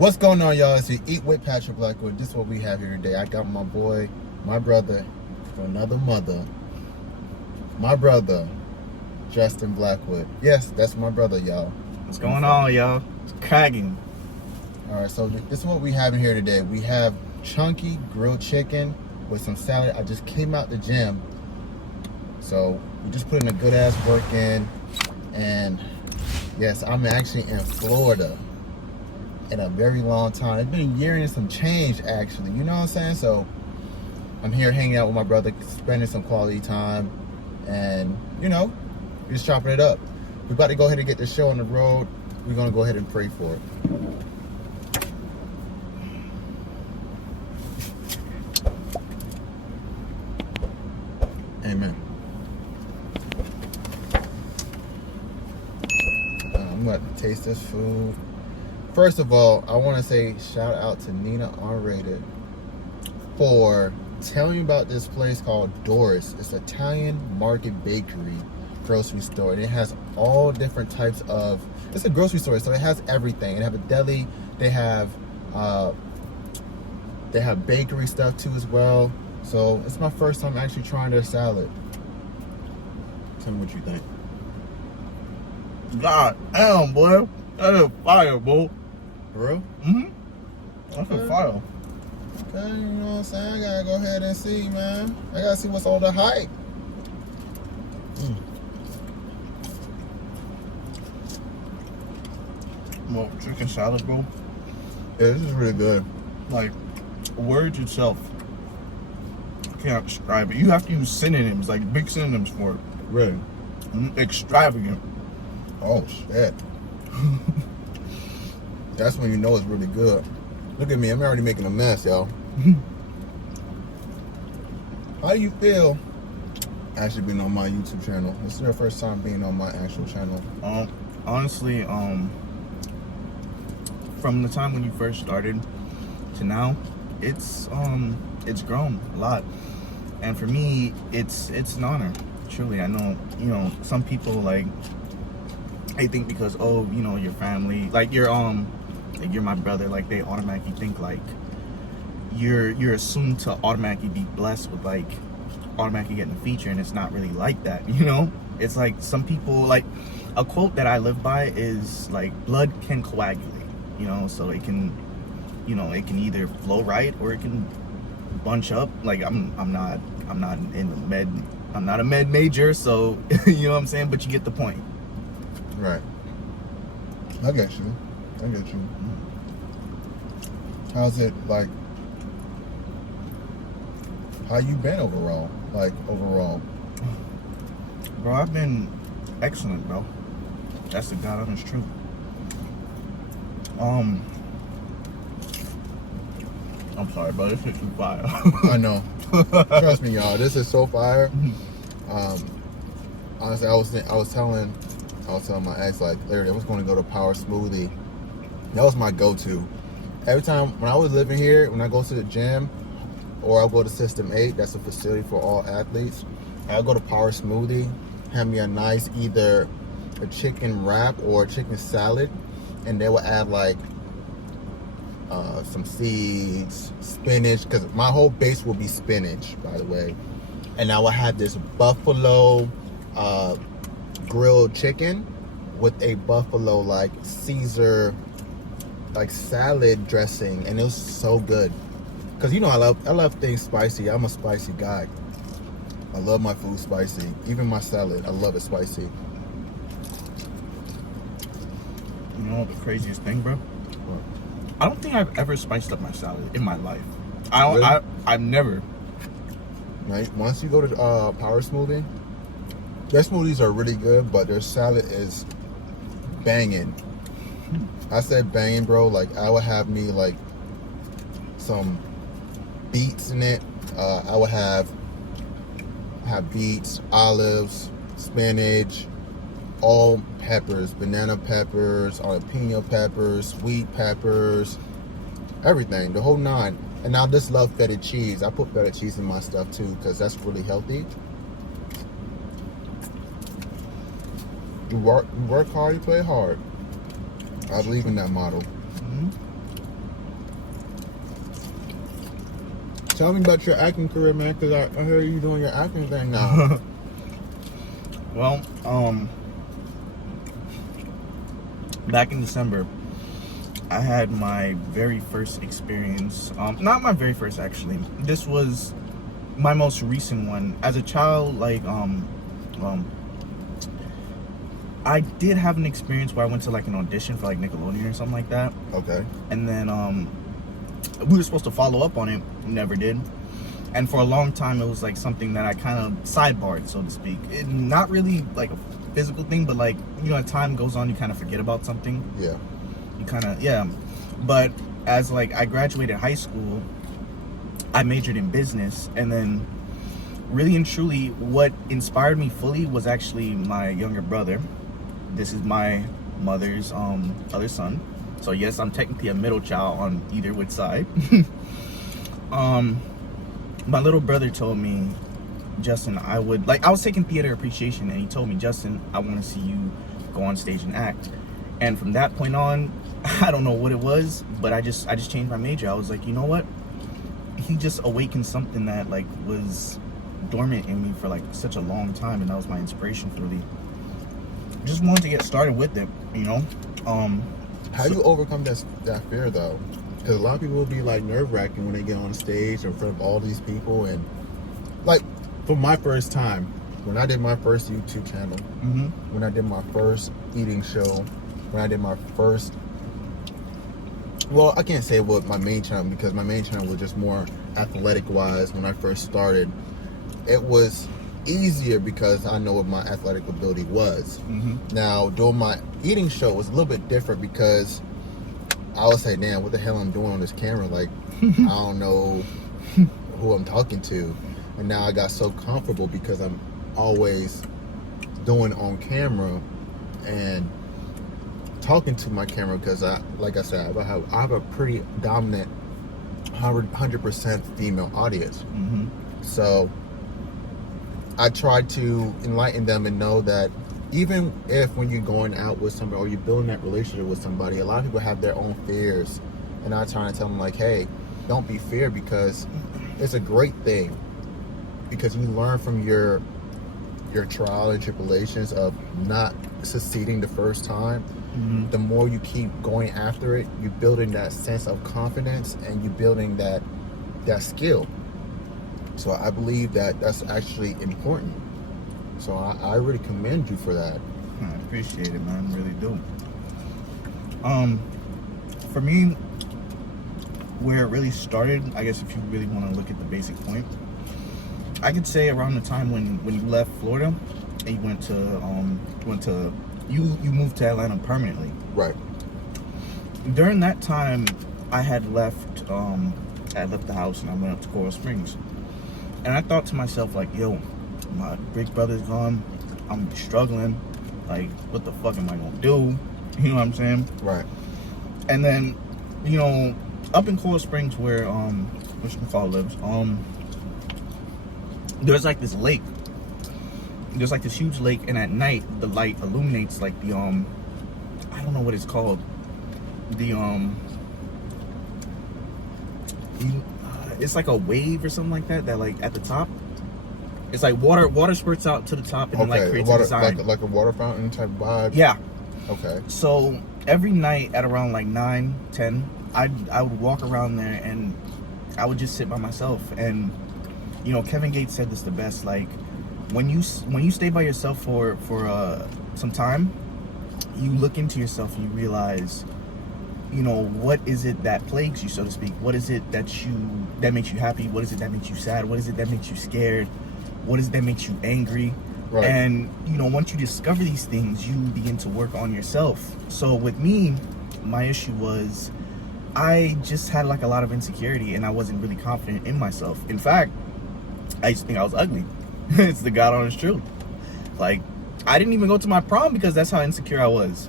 What's going on, y'all? It's the Eat With Patrick Blackwood. This is what we have here today. I got my boy, my brother, for another mother. My brother, Justin Blackwood. Yes, that's my brother, y'all. What's going on, y'all? It's cracking. All right, so this is what we have in here today. We have chunky grilled chicken with some salad. I just came out the gym, so we just put in a good ass work in. And yes, I'm actually in Florida in a very long time. It's been a year and some change, actually. You know what I'm saying? So I'm here hanging out with my brother, spending some quality time, and you know, we're just chopping it up. We're about to go ahead and get the show on the road. We're gonna go ahead and pray for it. Amen. I'm about to taste this food. First of all, I want to say shout out to Nina Unrated for telling me about this place called Doris. It's an Italian Market bakery grocery store, and it has all different types of. It's a grocery store, so it has everything. They have a deli. They have bakery stuff too as well. So it's my first time actually trying their salad. Tell me what you think. God damn, boy. That is fire, boy. For real? Mm-hmm. That's a fire. Okay, you know what I'm saying? I gotta go ahead and see, man. I gotta see what's all the hype. Well, chicken salad, bro. Yeah, this is really good. Like, words itself can't describe it. You have to use synonyms, like big synonyms for it. Really? Extravagant. Oh, shit. That's when you know it's really good. Look at me, I'm already making a mess, y'all. How do you feel actually being on my YouTube channel? This is your first time being on my actual channel. Honestly, from the time when you first started to now, it's grown a lot. And for me, it's an honor. Truly, I know, you know, some people like, I think because, oh, you know, your family, like you're my brother, like they automatically think like you're assumed to automatically be blessed with like automatically getting a feature, and it's not really like that, you know. It's like some people, like a quote that I live by is like blood can coagulate, you know, so it can, you know, it can either flow right or it can bunch up. Like I'm not in the med, I'm not a med major, so you know what I'm saying, but you get the point. Right. I get you. How's it, like, how you been overall? Like, overall? Bro, I've been excellent, bro. That's the God honest truth. I'm sorry, bro. This shit's too fire. I know. Trust me, y'all. This is so fire. Honestly, I was telling my ex, like, literally, I was going to go to Power Smoothie. That was my go-to. Every time when I was living here, when I go to the gym or I go to System 8, that's a facility for all athletes, I'll go to Power Smoothie, have me a nice either a chicken wrap or a chicken salad, and they will add like some seeds, spinach, because my whole base will be spinach, by the way. And I will have this buffalo grilled chicken with a buffalo like Caesar like salad dressing, and it was so good. Cause you know I love things spicy. I'm a spicy guy. I love my food spicy. Even my salad, I love it spicy. You know the craziest thing, bro? What? I don't think I've ever spiced up my salad in my life. Really? I've never. Right? Once you go to Power Smoothie, their smoothies are really good, but their salad is banging. I said banging, bro. Like, I would have me like some beets in it. I would have beets, olives, spinach, all peppers, banana peppers, jalapeno peppers, sweet peppers, everything, the whole nine. And I just love feta cheese. I put feta cheese in my stuff too, because that's really healthy. You work hard, you play hard. I believe in that model. Mm-hmm. Tell me about your acting career, man, because I heard you doing your acting thing now. Well, back in December, I had my very first experience. Not my very first, actually. This was my most recent one. As a child, like, I did have an experience where I went to like an audition for like Nickelodeon or something like that. Okay. And then we were supposed to follow up on it, never did. And for a long time, it was like something that I kind of sidebarred, so to speak. Not really like a physical thing, but like, you know, as time goes on, you kind of forget about something. Yeah. You kind of, yeah. But as like I graduated high school, I majored in business, and then really and truly what inspired me fully was actually my younger brother. This is my mother's other son. So yes, I'm technically a middle child on either which side. My little brother told me, Justin, I was taking theater appreciation, and he told me, Justin, I want to see you go on stage and act. And from that point on, I don't know what it was, but I just changed my major. I was like, you know what? He just awakened something that like was dormant in me for like such a long time, and that was my inspiration for really. Just wanted to get started with it, you know. How do you overcome that fear though? Because a lot of people will be like nerve-wracking when they get on stage in front of all these people, and like for my first time, when I did my first YouTube channel, when I did my first eating show, when I did my first, well, I can't say it was my main channel because my main channel was just more athletic-wise. When I first started, it was easier because I know what my athletic ability was. Now, doing my eating show was a little bit different because I would say, damn, what the hell I'm doing on this camera? Like, I don't know who I'm talking to. And now I got so comfortable because I'm always doing on camera and talking to my camera because like I said, I have a pretty dominant 100% female audience. So I try to enlighten them and know that even if when you're going out with somebody or you're building that relationship with somebody, a lot of people have their own fears, and I'm trying to tell them like, hey, don't be feared, because it's a great thing, because you learn from your trial and tribulations of not succeeding the first time. The more you keep going after it, you're building that sense of confidence, and you're building that skill. So I believe that that's actually important. So I really commend you for that. I appreciate it, man. I really do. For me, where it really started, I guess if you really want to look at the basic point, I could say around the time when you left Florida and you moved to Atlanta permanently. Right. During that time, I had left the house and I went up to Coral Springs. And I thought to myself, like, yo, my big brother's gone. I'm struggling. Like, what the fuck am I gonna do? You know what I'm saying? Right. And then, you know, up in Coral Springs where whatchamacallit lives, there's like this lake. There's like this huge lake, and at night the light illuminates like the I don't know what it's called. It's like a wave or something like that like at the top. It's like water spurts out to the top and then like creates a design. Like a water fountain type vibe? Yeah. Okay. So every night at around like 9, 10, I would walk around there and I would just sit by myself. And you know, Kevin Gates said this the best, like when you stay by yourself for some time, you look into yourself and you realize, you know, what is it that plagues you, so to speak? What is it that makes you happy? What is it that makes you sad? What is it that makes you scared? What is it that makes you angry? Right. And, you know, once you discover these things, you begin to work on yourself. So with me, my issue was I just had like a lot of insecurity and I wasn't really confident in myself. In fact, I used to think I was ugly. It's the God honest truth. Like, I didn't even go to my prom because that's how insecure I was.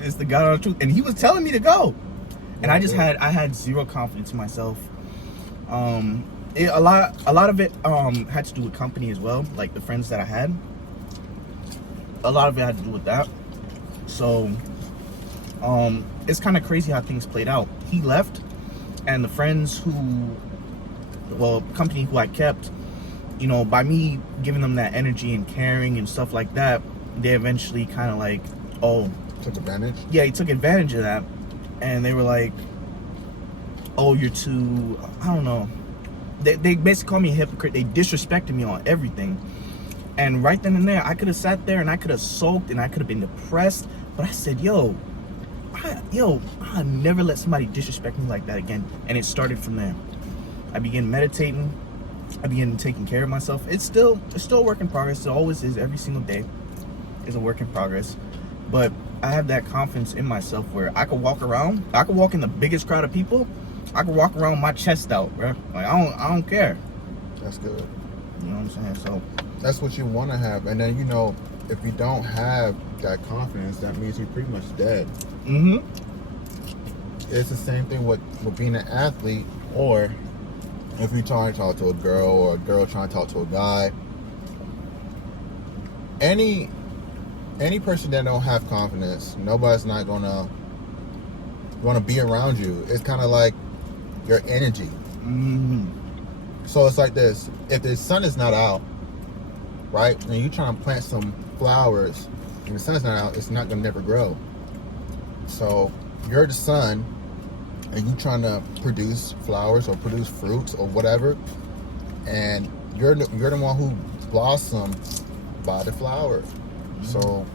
It's the God honest truth. And he was telling me to go. And I had zero confidence in myself. A lot of it had to do with company as well, like the friends that I had. A lot of it had to do with that. So it's kind of crazy how things played out. He left, and the friends who company who I kept, you know, by me giving them that energy and caring and stuff like that, they eventually kind of like, took advantage. Yeah, he took advantage of that, and they were like, "Oh, you're too," I don't know. They basically called me a hypocrite. They disrespected me on everything, and right then and there, I could have sat there and I could have sulked and I could have been depressed, but I said, I'll never let somebody disrespect me like that again. And it started from there. I began meditating. I began taking care of myself. It's still a work in progress. It always is. Every single day is a work in progress. But I have that confidence in myself where I could walk around. I could walk in the biggest crowd of people. I could walk around with my chest out, bro. Like I don't care. That's good. You know what I'm saying? So that's what you want to have. And then, you know, if you don't have that confidence, that means you're pretty much dead. Mm-hmm. It's the same thing with being an athlete, or if you're trying to talk to a girl, or a girl trying to talk to a guy. Any person that don't have confidence, nobody's not gonna be around you. It's kind of like your energy. Mm-hmm. So it's like this: if the sun is not out, right, and you're trying to plant some flowers, and the sun's not out, it's not gonna never grow. So you're the sun, and you're trying to produce flowers or produce fruits or whatever, and you're the one who blossoms by the flower. Mm-hmm. So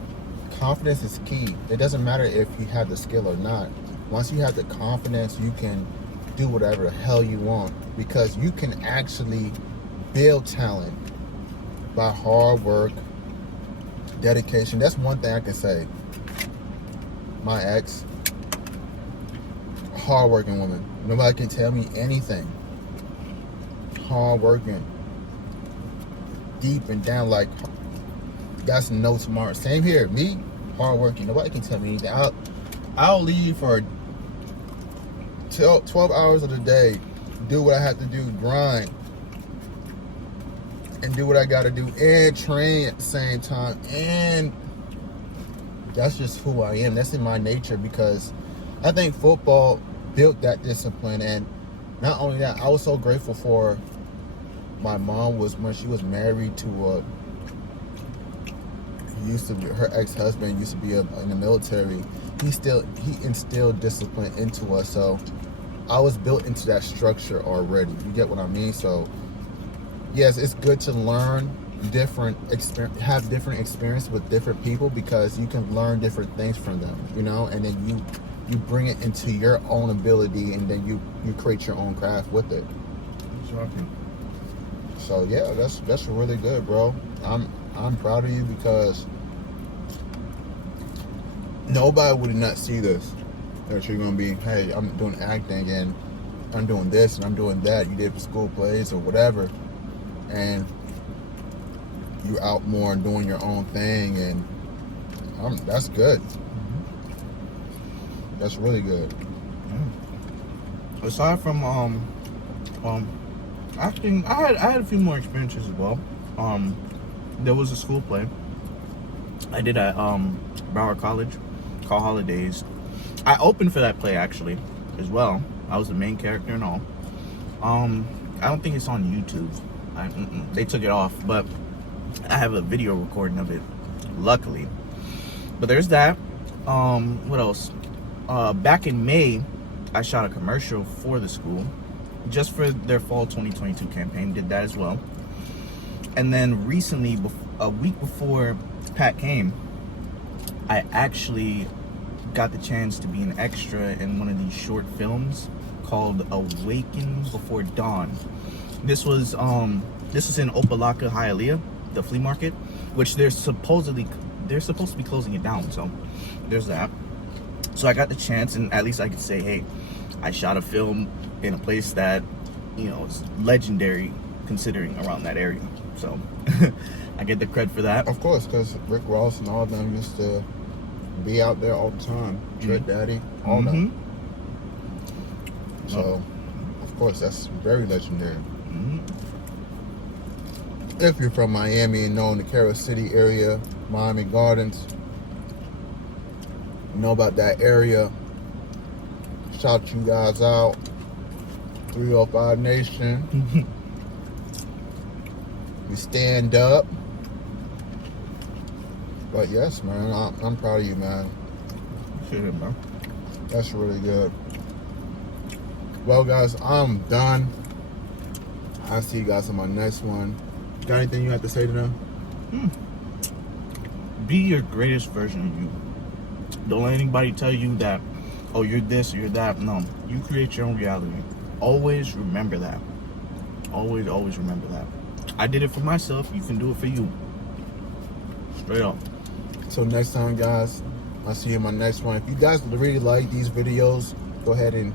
confidence is key. It doesn't matter if you have the skill or not. Once you have the confidence, you can do whatever the hell you want, because you can actually build talent by hard work, dedication. That's one thing I can say. My ex, hard-working woman. Nobody can tell me anything. Hard-working, deep and down, like that's no tomorrow. Same here. Me, hard-working. Nobody can tell me anything. I'll leave for 12 hours of the day, do what I have to do, grind, and do what I got to do, and train at the same time. And that's just who I am. That's in my nature, because I think football built that discipline. And not only that, I was so grateful for my mom was when she was married to her ex-husband used to be in the military. He instilled discipline into us. So I was built into that structure already. You get what I mean? So yes, it's good to learn have different experience with different people, because you can learn different things from them, you know, and then you bring it into your own ability, and then you create your own craft with it. Exactly. So yeah, that's really good, bro. I'm proud of you, because nobody would not see this, that you're gonna be, hey, I'm doing acting and I'm doing this and I'm doing that. You did school plays or whatever, and you're out more and doing your own thing, and that's good. Mm-hmm. That's really good. Yeah. Aside from acting, I had a few more experiences as well. There was a school play I did at Broward College called Holidays. I opened for that play actually as well. I was the main character and all. I don't think it's on YouTube. They took it off, but I have a video recording of it, luckily. But there's that. What else? Back in May, I shot a commercial for the school, just for their fall 2022 campaign. Did that as well. And then recently, a week before Pat came, I actually got the chance to be an extra in one of these short films called Awaken Before Dawn. This was in Opelika, Hialeah, the flea market, which they're supposed to be closing it down. So there's that. So I got the chance, and at least I could say, hey, I shot a film in a place that, you know, is legendary considering around that area. So I get the credit for that. Of course, because Rick Ross and all of them used to be out there all the time. Trick Daddy, all that. So, of course, that's very legendary. Mm-hmm. If you're from Miami and know in the Carol City area, Miami Gardens, know about that area, shout you guys out. 305 Nation. We stand up. But yes, man, I'm proud of you, man. Shit, bro. That's really good. Well, guys, I'm done. I'll see you guys on my next one. Got anything you have to say to them? Be your greatest version of you. Don't let anybody tell you that, oh, you're this or you're that. No, you create your own reality. Always remember that. Always, always remember that. I did it for myself. You can do it for you. Straight up. So next time, guys, I'll see you in my next one. If you guys really like these videos, go ahead and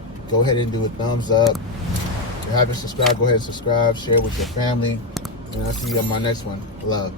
do a thumbs up. If you haven't subscribed, go ahead and subscribe. Share with your family. And I'll see you on my next one. Love.